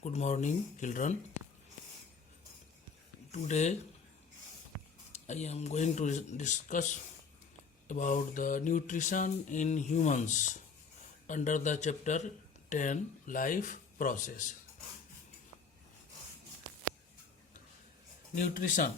Good morning, children. Today I am going to discuss about the nutrition in humans under the chapter 10 Life Process. Nutrition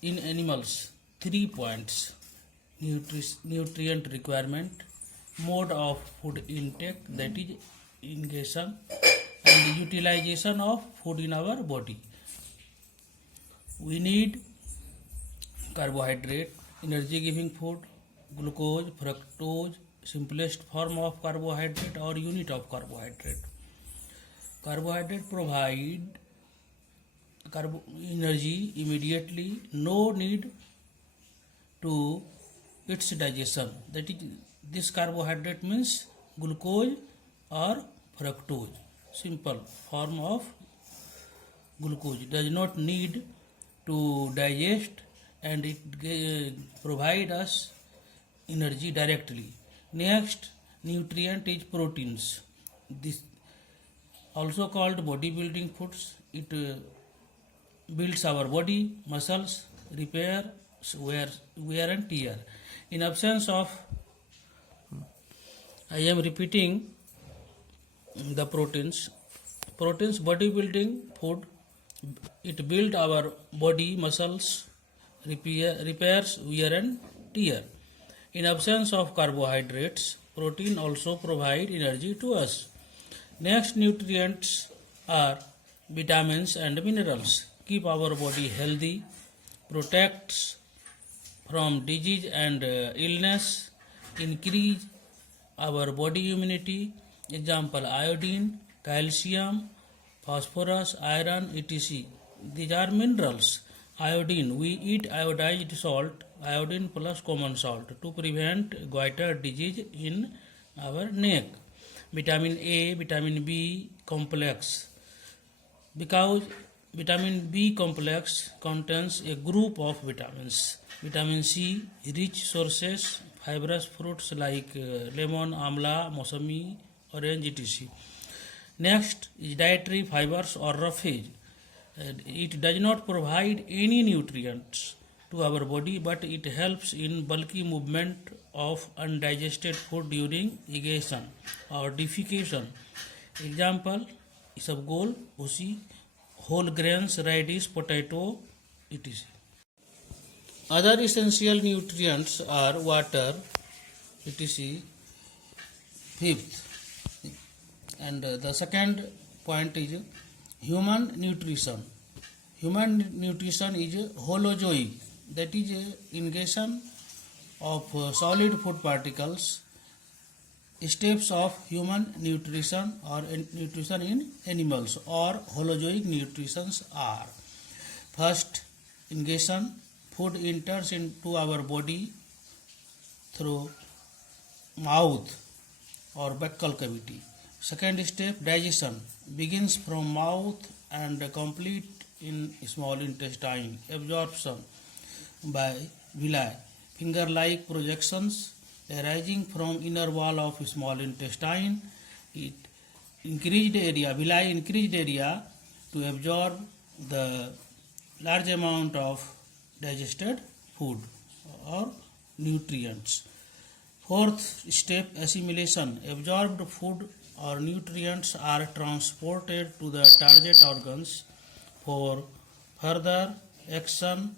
in animals, 3 points: nutrient requirement, mode of food intake, that is ingestion, and utilization of food in our body. We need carbohydrate, energy giving food, glucose, fructose, simplest form of carbohydrate or unit of carbohydrate. Carbohydrate provide energy immediately, no need to its digestion. That is, this carbohydrate means glucose or fructose, simple form of glucose, does not need to digest, and it provide us energy directly. Next nutrient is proteins. This also called bodybuilding foods. It builds our body, muscles, repair, wear and tear. In absence of, I am repeating the proteins. Proteins, bodybuilding food, it builds our body, muscles, repairs, wear and tear. In absence of carbohydrates, protein also provide energy to us. Next nutrients are vitamins and minerals. Keep our body healthy, protects from disease and illness, increase our body immunity. Example: iodine, calcium, phosphorus, iron, etc. These are minerals. Iodine, we eat iodized salt, iodine plus common salt, to prevent goiter disease in our neck. Vitamin A, vitamin B complex, because vitamin B complex contains a group of vitamins. Vitamin C, rich sources, fibrous fruits like lemon, amla, mosami, orange, etc. Next is dietary fibers or roughage. It does not provide any nutrients to our body, but it helps in bulky movement of undigested food during digestion or defecation. Example: isabgol, bhusi, whole grains, radish, potato, etc. Other essential nutrients are water, etc. Fifth, and the second point is human nutrition. Human nutrition is holozoic, that is ingestion of solid food particles. Steps of human nutrition or nutrition in animals or holozoic nutrition are: first, ingestion. Food enters into our body through mouth or buccal cavity. Second step, digestion, begins from mouth and complete in small intestine. Absorption by villi, finger-like projections arising from inner wall of small intestine. It increased area, villi increased area to absorb the large amount of digested food or nutrients. Fourth step, assimilation. Absorbed food or nutrients are transported to the target organs for further action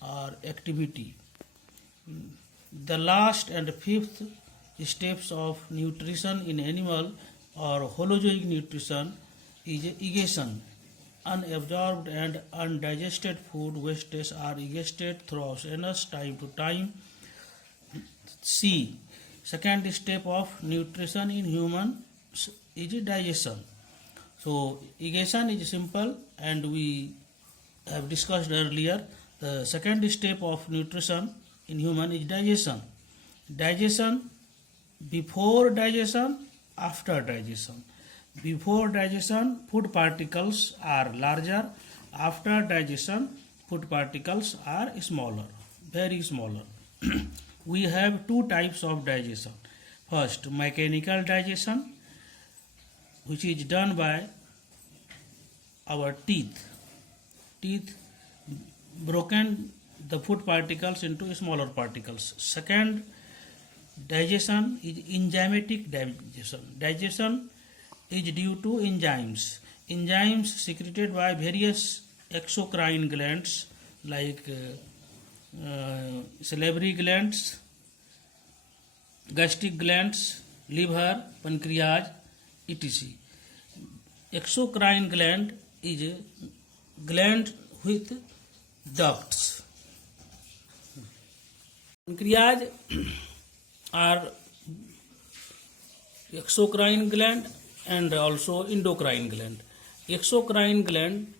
or activity. The last and fifth steps of nutrition in animal or holozoic nutrition is egestion. Unabsorbed and undigested food wastes are egested through anus time to time. C. Second step of nutrition in human is digestion. So egestion is simple, and we have discussed earlier. The second step of nutrition in human is digestion. Digestion, before digestion, after digestion. Before digestion, food particles are larger. After digestion, food particles are smaller, very smaller. We have two types of digestion. First, mechanical digestion. which is done by our teeth. Teeth broken the food particles into smaller particles. Second, digestion is enzymatic digestion. Digestion is due to enzymes. Enzymes secreted by various exocrine glands like salivary glands, gastric glands, liver, pancreas, etc. Exocrine gland is a gland with ducts. Pancreas are exocrine gland and also endocrine gland. Exocrine gland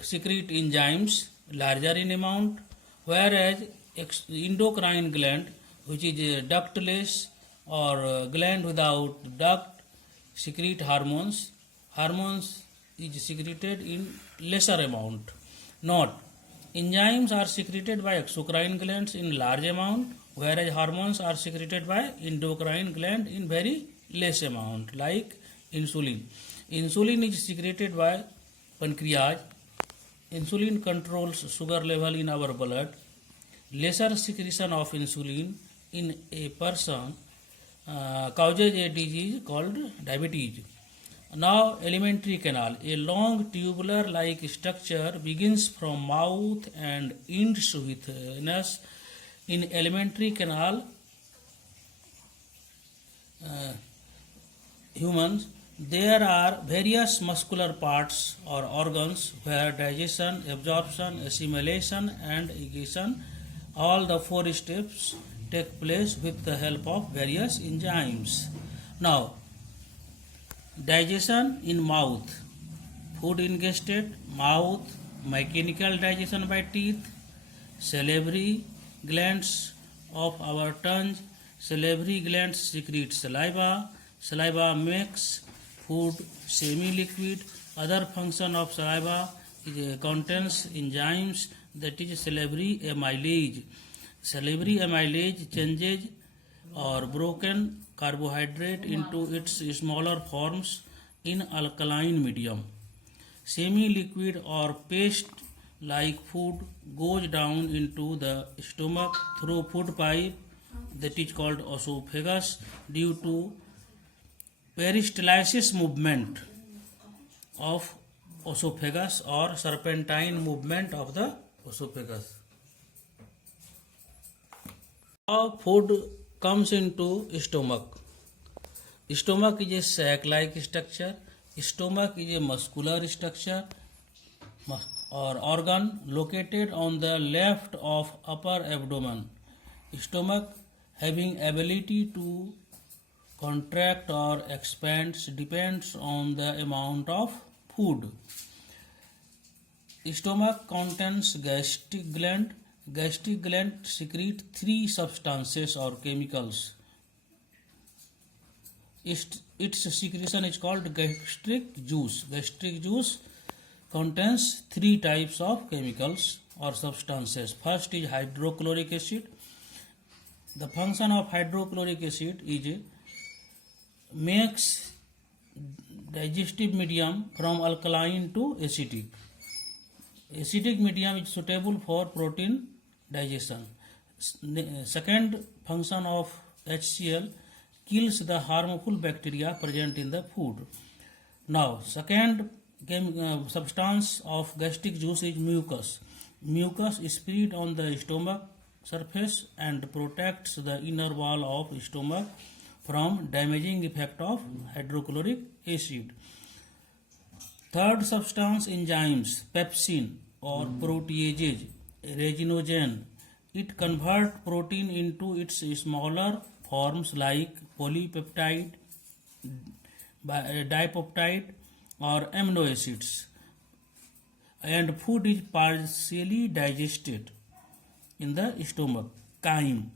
secrete enzymes larger in amount, whereas endocrine gland, which is ductless or gland without duct, secrete hormones. Hormones is secreted in lesser amount. Note, enzymes are secreted by exocrine glands in large amount, whereas hormones are secreted by endocrine gland in very less amount, like insulin. Insulin is secreted by pancreas. Insulin controls sugar level in our blood. Lesser secretion of insulin in a person causes a disease called diabetes. Now, alimentary canal. A long tubular-like structure begins from mouth and ends with anus. In alimentary canal, humans, there are various muscular parts or organs where digestion, absorption, assimilation and egestion, all the four steps take place with the help of various enzymes. Now, digestion in mouth, food ingested, mouth, mechanical digestion by teeth, salivary glands of our tongue, salivary glands secrete saliva, saliva makes food semi-liquid. Other function of saliva contains enzymes, that is salivary amylase. Salivary amylase changes or broken carbohydrate into its smaller forms in alkaline medium. Semi-liquid or paste-like food goes down into the stomach through food pipe, that is called esophagus, due to peristalsis movement of esophagus or serpentine movement of the esophagus. How food comes into stomach. Stomach is a sac-like structure. Stomach is a muscular structure or organ located on the left of upper abdomen. Stomach having ability to contract or expand depends on the amount of food. Stomach contains gastric gland. Gastric gland secrete three substances or chemicals. Its secretion is called gastric juice. Gastric juice contains three types of chemicals or substances. First is hydrochloric acid. The function of hydrochloric acid is makes digestive medium from alkaline to acidic. Acidic medium is suitable for protein digestion. Second function of HCl kills the harmful bacteria present in the food. Now, second substance of gastric juice is mucus. Mucus is spread on the stomach surface and protects the inner wall of stomach from damaging effect of hydrochloric acid. Third substance, enzymes, pepsin or proteases, resinogen. It converts protein into its smaller forms like polypeptide, dipeptide or amino acids. And food is partially digested in the stomach. Chyme.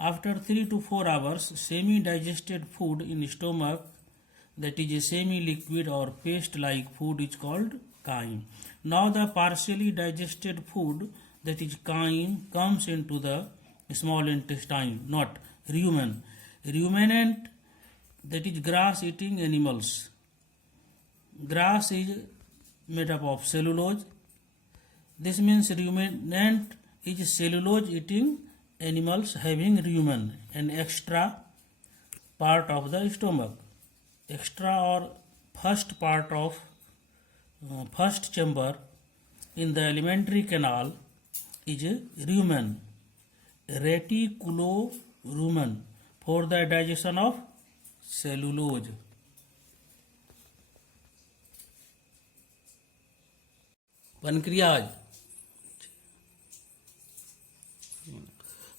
After 3 to 4 hours, semi-digested food in stomach, that is a semi-liquid or paste-like food, is called chyme. Now the partially digested food, that is chyme, comes into the small intestine, not rumen. Ruminant that is grass eating animals. Grass is made up of cellulose. This means ruminant is cellulose eating animals having rumen, an extra part of the stomach. Extra or first part of first chamber in the alimentary canal is rumen, reticulorumen, for the digestion of cellulose. Pancreas.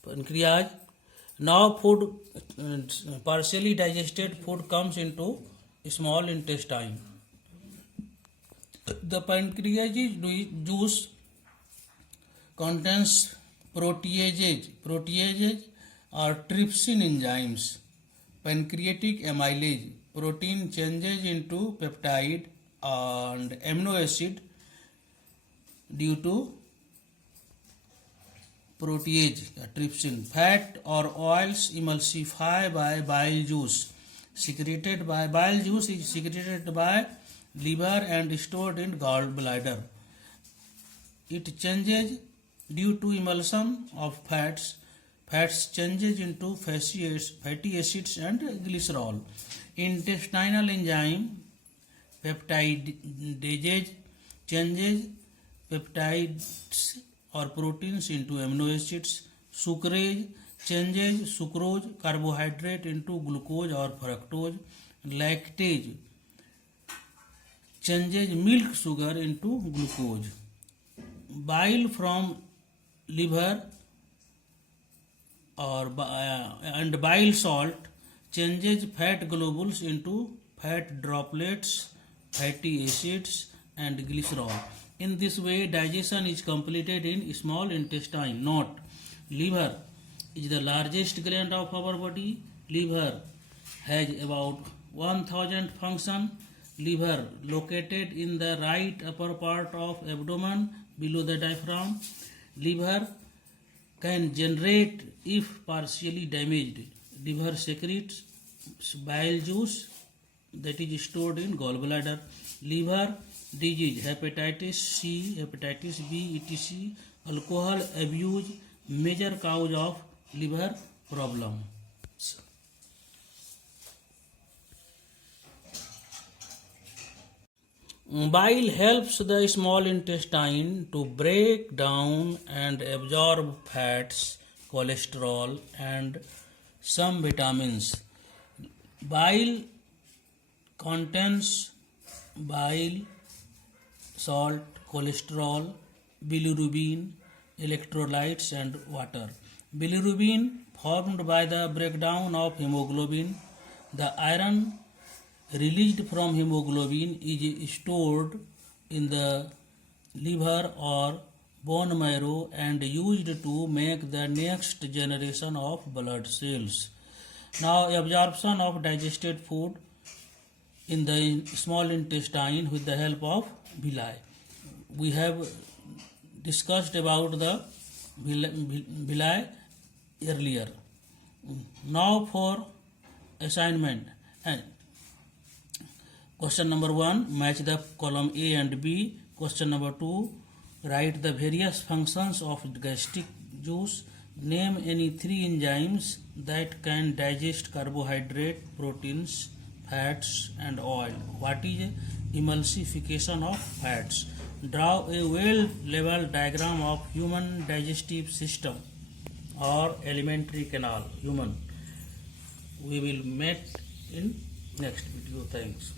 Pancreas. Now food, partially digested food comes into small intestine. The pancreas juice contains proteases. Proteases are trypsin enzymes. Pancreatic amylase. Protein changes into peptide and amino acid due to protease, trypsin. Fat or oils emulsify by bile juice. Secreted by bile juice is secreted by liver and stored in gallbladder. It changes due to emulsion of fats. Fats changes into fatty acids and glycerol. Intestinal enzyme peptidase changes peptides or proteins into amino acids. Sucrase changes sucrose carbohydrate into glucose or fructose. Lactase changes milk sugar into glucose. Bile from liver and bile salt changes fat globules into fat droplets, fatty acids and glycerol. In this way, digestion is completed in small intestine. Note: liver is the largest gland of our body. Liver has about 1000 functions. Liver located in the right upper part of abdomen below the diaphragm. Liver can generate if partially damaged. Liver secretes bile juice that is stored in gallbladder. Liver disease, hepatitis C, hepatitis B, etc. Alcohol abuse, major cause of liver problem. Bile helps the small intestine to break down and absorb fats, cholesterol, and some vitamins. Bile contains bile, salt, cholesterol, bilirubin, electrolytes, and water. Bilirubin formed by the breakdown of hemoglobin. The iron released from hemoglobin is stored in the liver or bone marrow and used to make the next generation of blood cells. Now, absorption of digested food in the small intestine with the help of villi. We have discussed about the villi earlier. Now for assignment. Question number 1, match the column A and B. Question number 2, write the various functions of gastric juice. Name any 3 enzymes that can digest carbohydrate, proteins, fats and oil. What is emulsification of fats? Draw a well-level diagram of human digestive system or alimentary canal. Human. We will meet in next video. Thanks.